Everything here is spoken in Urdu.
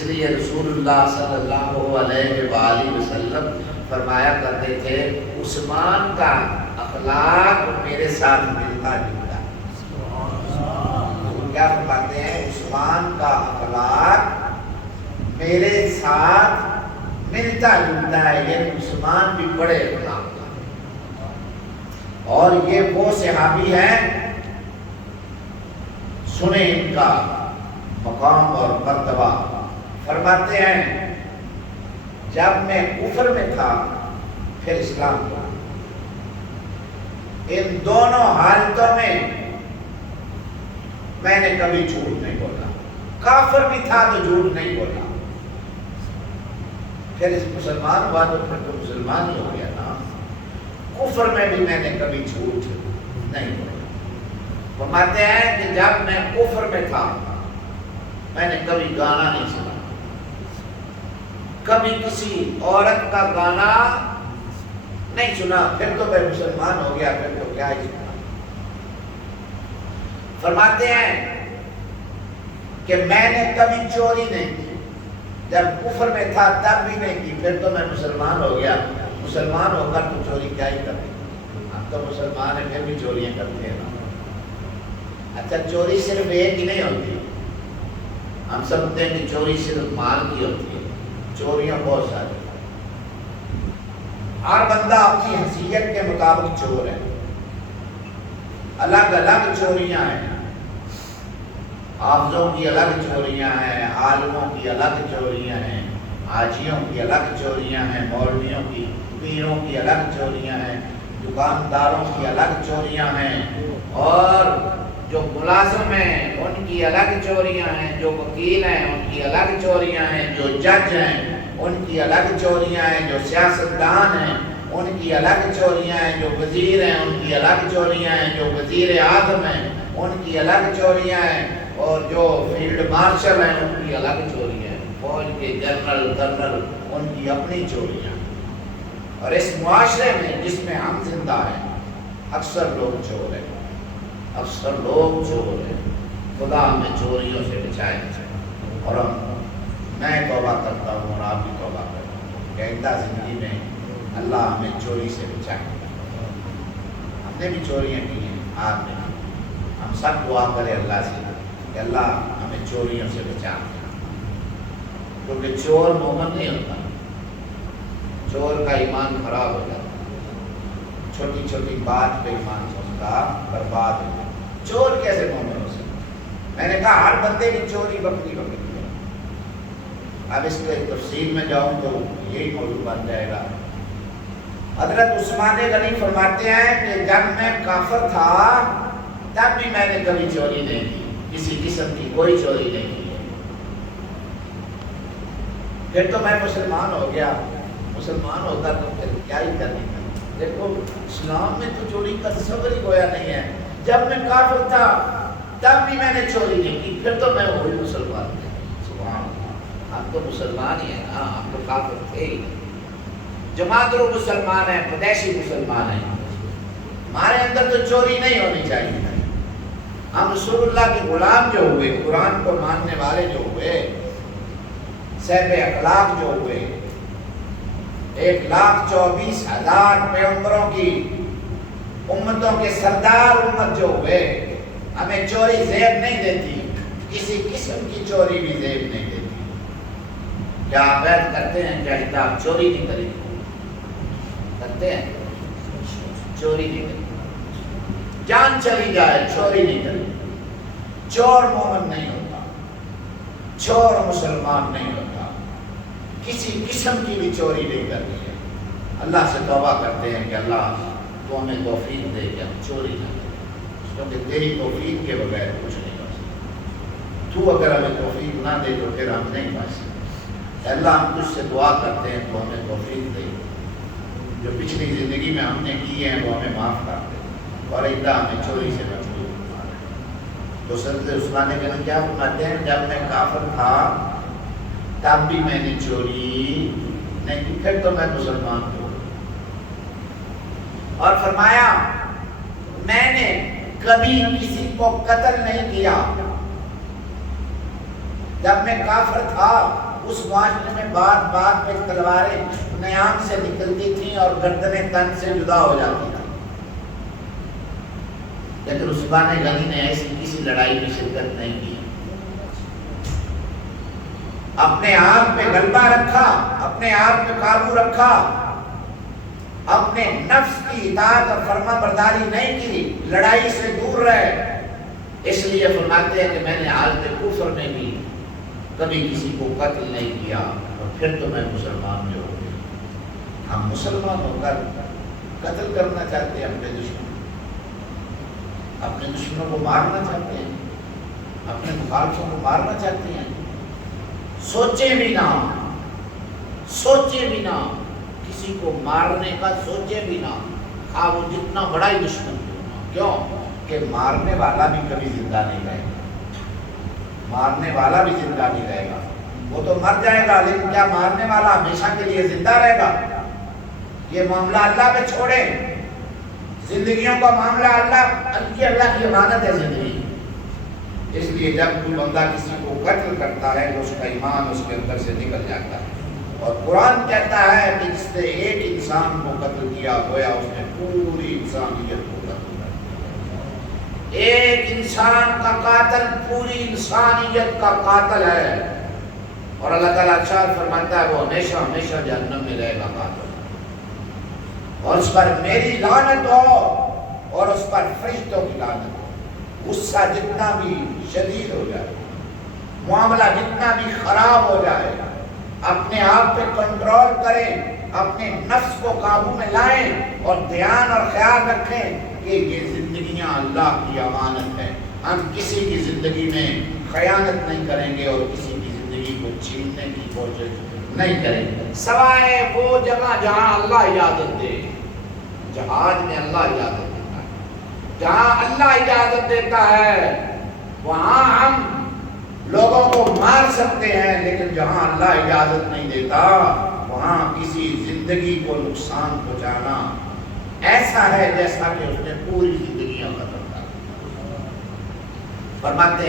اس لیے رسول اللہ صلی اللہ علیہ وآلہ وسلم فرمایا کرتے تھے عثمان کا اخلاق میرے ساتھ ملتا جلتا ہے۔ کیا فرماتے ہیں؟ عثمان کا اخلاق میرے ساتھ ملتا جلتا ہے، یعنی عثمان بھی بڑے اخلاق کا۔ اور یہ وہ صحابی ہیں، سنیں ان کا مقام اور مرتبہ۔ فرماتے ہیں جب میں کفر میں تھا پھر اسلام کا، ان دونوں حالتوں میں نے کبھی جھوٹ نہیں بولا۔ کافر بھی تھا تو جھوٹ نہیں بولا، پھر اس مسلمان ہوا تو پھر تو مسلمان ہی ہو گیا نا۔ کفر میں بھی میں نے کبھی جھوٹ نہیں بولا۔ فرماتے ہیں کہ جب میں کفر میں تھا میں نے کبھی گانا نہیں سنا، کبھی کسی عورت کا گانا نہیں سنا، پھر تو میں مسلمان ہو گیا، پھر تو کیا ہی سنا۔ فرماتے ہیں کہ میں نے کبھی چوری نہیں کی، جب کفر میں تھا تب بھی نہیں کی، پھر تو میں مسلمان ہو گیا۔ مسلمان ہو کر تو چوری کیا ہی کرتے، ہم تو مسلمان ہیں پھر بھی چوریاں کرتے ہیں نا۔ اچھا چوری صرف ایک ہی نہیں ہوتی، ہم سمجھتے ہیں کہ چوری صرف مال کی ہوتی ہے، چوریاں بہت ساری۔ ہر بندہ اپنی حیثیت کے مطابق چور ہے، الگ الگ چوریاں ہیں، حافظوں کی الگ چوریاں ہیں، عالموں کی الگ چوریاں ہیں، حاجیوں کی الگ چوریاں ہیں، مولویوں کی، پیروں کی الگ چوریاں ہیں، دکانداروں کی الگ چوریاں ہیں، اور جو ملازم ہیں ان کی الگ چوریاں ہیں، جو وکیل ہیں ان کی الگ چوریاں ہیں، جو جج ہیں ان کی الگ چوریاں ہیں، جو سیاستدان ہیں ان کی الگ چوریاں ہیں، جو وزیر ہیں ان کی الگ چوریاں ہیں، جو وزیر اعظم ہیں ان کی الگ چوریاں ہیں، اور جو فیلڈ مارشل ہیں ان کی الگ چوریاں ہیں، فوج کے جنرل کرنل ان کی اپنی چوریاں۔ اور اس معاشرے میں جس میں ہم زندہ ہیں اکثر لوگ چور ہیں، اکثر لوگ چور ہیں۔ خدا ہمیں چوریوں سے بچائے، اور میں توبہ کرتا ہوں اور آپ بھی توبہ کرتا ہوں کہ آئندہ زندگی میں اللہ ہمیں چوری سے بچائے۔ ہم نے بھی چوریاں کی ہیں، آپ نے بھی، ہم سب دعا کریں اللہ سے کہ اللہ ہمیں چوریوں سے بچا، کیونکہ چور مومن نہیں ہوتا، چور کا ایمان خراب ہو جاتا، چھوٹی چھوٹی بات پہ ایمان اس کا برباد ہو جاتا۔ چور کیسے مومن ہو سکتا؟ میں نے کہا ہر بندے کی چوری بکری بکری ہے۔ اب اس کے تفصیل میں جاؤں تو یہی موضوع بن جائے گا۔ حضرت عثمان غنی فرماتے ہیں کہ جب میں کافر تھا تب بھی میں نے کبھی چوری نہیں کی، کسی قسم کی کوئی چوری نہیں کی، پھر تو میں مسلمان ہو گیا۔ مسلمان ہوتا تو پھر کیا ہی کرنی تھا۔ دیکھو اسلام میں تو چوری کا تصور ہی گویا نہیں ہے۔ جب میں کافر تھا تب بھی میں نے چوری نہیں کی، پھر تو میں وہی مسلمان تھا۔ سبحان اللہ، ہم تو مسلمان ہی ہیں نا، ہم تو کافر تھے ہی نہیں۔ جماعت رو مسلمان ہیں، پردیشی مسلمان ہیں، ہمارے اندر تو چوری نہیں ہونی چاہیے۔ ہم رسول اللہ کے غلام جو ہوئے، قرآن کو ماننے والے جو ہوئے، صاحب اخلاق جو ہوئے، 1,24,000 پیغمبروں کی امتوں کے سردار امت جو ہوئے، ہمیں چوری زیب نہیں دیتی، کسی قسم کی چوری بھی زیب نہیں دیتی۔ کیا عبید کرتے ہیں؟ کیا کتاب چوری نہیں کری؟ کرتے ہیں؟ چوری نہیں کری، جان چلی جائے چوری نہیں کری۔ چور مومن نہیں ہوتا، چور مسلمان نہیں ہوتا، کسی قسم کی بھی چوری نہیں کرنی ہے۔ اللہ سے توبہ کرتے ہیں کہ اللہ تو ہمیں توفیق دے کہ ہم چوری نہ کریں، کیونکہ تیری توفیق کے بغیر کچھ نہیں کر سکتے۔ تو اگر ہمیں توفیق نہ دے تو پھر ہم نہیں پا سکتے۔ اللہ ہم تجھ سے دعا کرتے ہیں تو ہمیں توفیق دے، جو پچھلی زندگی میں ہم نے کی ہیں وہ ہمیں معاف کر دے، اور آئندہ ہمیں چوری سے محفوظ فرما دے۔ تو حضرت عثمان غنی کیا فرماتے ہیں؟ جب میں کافر تھا تب بھی میں نے چوری نہیں کی، پھر تو میں مسلمان ہوں۔ اور فرمایا میں نے کبھی کسی کو قتل نہیں کیا، جب میں کافر تھا اس معاشرے میں بات بات پہ تلواریں نیام سے نکلتی تھیں اور گردنیں تن سے جدا ہو جاتی تھیں، لیکن عثمان غنی نے ایسی کسی لڑائی میں شرکت نہیں کی، اپنے آپ پہ غلبہ رکھا، اپنے آپ پہ قابو رکھا، اپنے نفس کی اطاعت اور فرما برداری نہیں کی، لڑائی سے دور رہے۔ اس لیے فرماتے ہیں کہ میں نے حالت کفر میں بھی کبھی کسی کو قتل نہیں کیا، اور پھر تو میں مسلمان جو ہو گیا۔ ہم مسلمان ہو کر قتل کرنا چاہتے ہیں اپنے دشمنوں کو مارنا چاہتے ہیں، اپنے مخالفوں کو مارنا چاہتے ہیں، سوچے بھی نہ کسی کو مارنے کا، سوچے بھی نہ، خواہ وہ جتنا بڑا ہی دشمن ہونا۔ کیوں کہ مارنے والا بھی کبھی زندہ نہیں رہے گا، مارنے والا بھی زندہ نہیں رہے گا، وہ تو مر جائے گا، لیکن کیا مارنے والا ہمیشہ کے لیے زندہ رہے گا؟ یہ معاملہ اللہ پہ چھوڑے، زندگیوں کا معاملہ اللہ کی امانت ہے زندگی۔ اس لیے جب کوئی بندہ کسی کو قتل کرتا ہے تو اس کا ایمان اس کے اندر سے نکل جاتا ہے، اور قرآن کہتا ہے کہ جس نے ایک انسان کو قتل کیا گویا اس نے پوری انسانیت کو قتل کر دیا۔ ایک انسان کا قاتل پوری انسانیت کا قاتل ہے، اور اللہ تعالیٰ ارشاد فرماتا ہے وہ ہمیشہ ہمیشہ جہنم میں رہے گا قاتل، اور اس پر میری لعنت ہو اور اس پر فرشتوں کی لعنت ہو۔ غصہ جتنا بھی شدید ہو جائے، معاملہ جتنا بھی خراب ہو جائے، اپنے آپ پہ کنٹرول کریں، اپنے نفس کو قابو میں لائیں، اور دھیان اور خیال رکھیں کہ یہ زندگیاں اللہ کی امانت ہے، ہم کسی کی زندگی میں خیانت نہیں کریں گے اور کسی کی زندگی کو چھیننے کی کوشش نہیں کریں گے، سوائے وہ جگہ جہاں اللہ اجازت دے۔ جہاد میں اللہ اجازت دیتا ہے، جہاں اللہ اجازت دیتا ہے وہاں ہم لوگوں کو مار سکتے ہیں، لیکن جہاں اللہ اجازت نہیں دیتا وہاں کسی زندگی کو نقصان پہنچانا ایسا ہے جیسا کہ اس نے پوری زندگیاں ختم کر دی۔ فرماتے ہیں